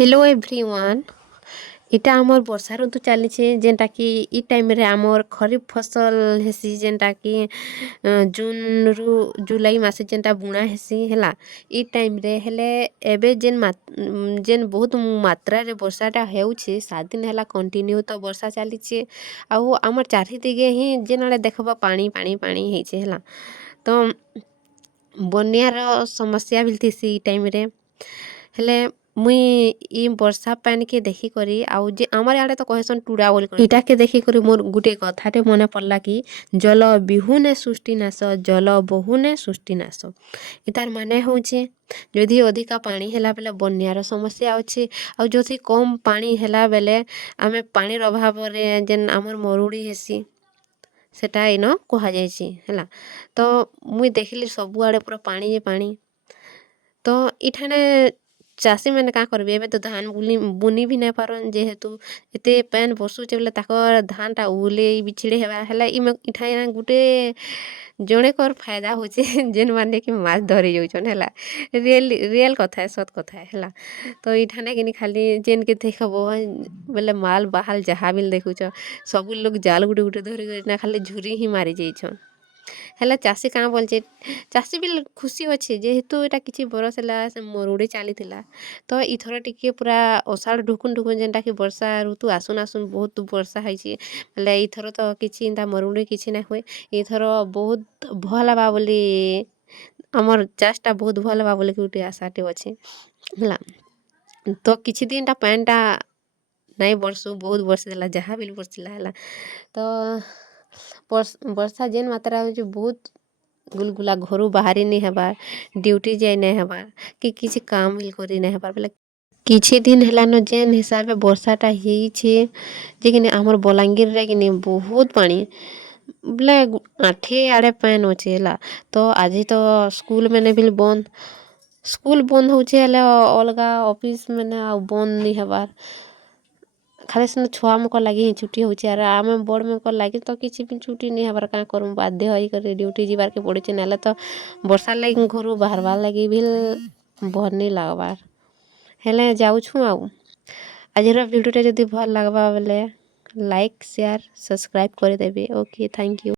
Hello everyone. इटा आमर वर्षा ऋतु चलीचे जेनटा कि इ टाइम रे आमर खरीफ फसल हेसी जेनटा कि जून रु जुलाई मासे जेनटा बुणा हेसी हैला। इ टाइम रे हेले एबे जेन बहुत मात्रा रे वर्षाटा हेउछे 7 दिन हैला कंटिन्यू तो वर्षा चलीचे। आउ आमर चारिदिगे ही जेन आड़े देखबा पानी पानी पानी ହେଇଛେ ହେଲା। तो ବନ୍ୟାର ସମସ୍ୟା ବି ଥିସି ଇ ଟାଇମ୍ ରେ ହେଲେ ମୁଇଁ ଇ ବର୍ଷା ପାନି के देखी करी आउ जे हमर आड़े तो कहसन टुडा बोल इटा के देखी करी मोर गुटे कथाटे मने पड़ला कि जल बिहुने सृष्टि नाश जल बहुने सृष्टि नाश। इतार माने होउछे जदि अधिका पानी ହେଲା बेले ବନ୍ୟାର ସମସ୍ୟା ଅଛି ଆଉ ଯଦି କମ୍ ପାଣି ହେଲା ବେଲେ ଆମେ ପାଣିର ଅଭାବରେ ଯେନ୍ ଆମର୍ ମରୁଡ଼ି ହେସି ସେଟା ଇନ କୁହାଯାଇସି ହେଲା। ତ ମୁଇଁ ଦେଖିଲି ସବୁଆଡ଼େ ପୁରା ପାଣି ପାଣି ତ ଇଠାନେ ଚାଷୀ ମାନେ କାଁ କରିବେ ଏବେ ତ ଧାନ ବୁନି ବି ନାଇଁ ପାରନ୍ ଯେହେତୁ ଏତେ ପାନ୍ ବର୍ଷୁଛେ ବେଲେ ତାକର୍ ଧାନଟା ଉଲେଇ ବିଛିଡ଼ି ହେବା ହେଲା ଇଠାନେ ଗୁଟେ ଜଣେକର୍ ଫାଇଦା ହଉଛେ ଯେନ୍ ମାନେ କି ମାଛ୍ ଧରି ଯାଉଛନ୍ ହେଲା। ରିଏଲ୍ କଥା ସତ୍ କଥା ହେଲା। ତ ଇଠାନେ କିନି ଖାଲି ଯେନ୍ କେ ଦେଖବ ବେଲେ ମାଲ୍ ବାହାଲ୍ ଯାହା ବି ଦେଖୁଛ ସବୁ ଲୋକ୍ ଜାଲ୍ ଗୁଟେ ଗୁଟେ ଧରିକିନା ଖାଲି ଝୁରି ହିଁ ମାରି ଯାଇଛନ୍। ହେଲେ ଚାଷୀ କାଁ ବୋଲଛେ ଚାଷୀ ବି ଖୁସି ଅଛେ ଯେହେତୁ ଏଟା କିଛି ବରଷ୍ ହେଲା ସେ ମରୁଡ଼ି ଚାଲିଥିଲା। ତ ଇଥର ଟିକେ ପୁରା ଅଷାଢ଼ ଢୁକୁନ୍ ଢୁକୁନ୍ ଯେନ୍ଟା କି ବର୍ଷା ଋତୁ ଆସୁନ୍ ଆସୁନ୍ ବହୁତ୍ ବର୍ଷା ହେଇଛେ ବେଲେ ଇଥର ତ କିଛି ଏନ୍ତା ମରୁଡ଼ି କିଛି ନାଇଁ ହୁଏ। ଇଥର ବହୁତ୍ ଭଲ୍ ହେବା ବୋଲି ଆମର୍ ଚାଷ୍ଟା ବହୁତ୍ ଭଲ୍ ହେବା ବୋଲି ଗୁଟେ ଆଶାଟେ ଅଛେ ହେଲା। ତ କିଛି ଦିନଟା ପାଏନ୍ଟା ନାଇଁ ବର୍ଷୁ ବହୁତ୍ ବର୍ଷିଥିଲା ଯାହା ବି ବର୍ଷିଲା ହେଲା। ତ ବର୍ଷା ଯେନ୍ ମାତ୍ରା ହଉଛେ ବହୁତ୍ ଗୁଲଗୁଲା ଘରୁ ବାହାରି ନି ହେବାର୍ ड्यूटी ଯାଇ ନାଇଁ ହେବାର୍ କି କିଛି କାମ୍ ବି କରି ନାଇଁ ହେବାର୍ ବେଲେ କିଛି ଦିନ୍ ହେଲାନ ଯେନ୍ ହିସାବେ ବର୍ଷାଟା ହେଇଛେ ଯେ କିନି ଆମର୍ ବଲାଙ୍ଗୀର୍ରେ କିନି ବହୁତ୍ ପାଣି ବୋଲେ ଆଣ୍ଠେ ଆଡ଼େ ପାଏନ୍ ଅଛେ ହେଲା। ତ ଆଜି ତ ସ୍କୁଲ୍ ମାନେ ବି ସ୍କୁଲ୍ ବନ୍ଦ୍ ହଉଛେ ହେଲେ ଅଲଗା ଅଫିସ୍ ମାନେ ଆଉ ବନ୍ଦ୍ ନି ହେବାର୍ ଖାଲି ସେନ ଛୁଆମାନକର୍ ଲାଗି ହିଁ ଛୁଟି ହଉଛେ ଆର୍ ଆମେ ବଡ଼ମାନକର୍ ଲାଗି ତ କିଛି ବି ଛୁଟି ନି ହେବାର୍ କାଁ କରମୁ ବାଧ୍ୟ ହେଇକରି ड्यूटी ଯିବାର୍କେ ପଡ଼ୁଛେ ନାହେଲେ ତ ବର୍ଷାର୍ ଲାଗି ଘରୁ ବାହାର୍ବାର୍ ଲାଗି ବି ଭଲ୍ ନି ଲାଗ୍ବାର୍ ହେଲେ ଯାଉଛୁଁ ଆଉ। ଆଜିର ଭିଡ଼ିଓଟା ଯଦି ଭଲ୍ ଲାଗ୍ବା ବେଲେ ଲାଇକ୍ ସେୟାର୍ ସବସ୍କ୍ରାଇବ୍ କରିଦେବେ। Okay thank you.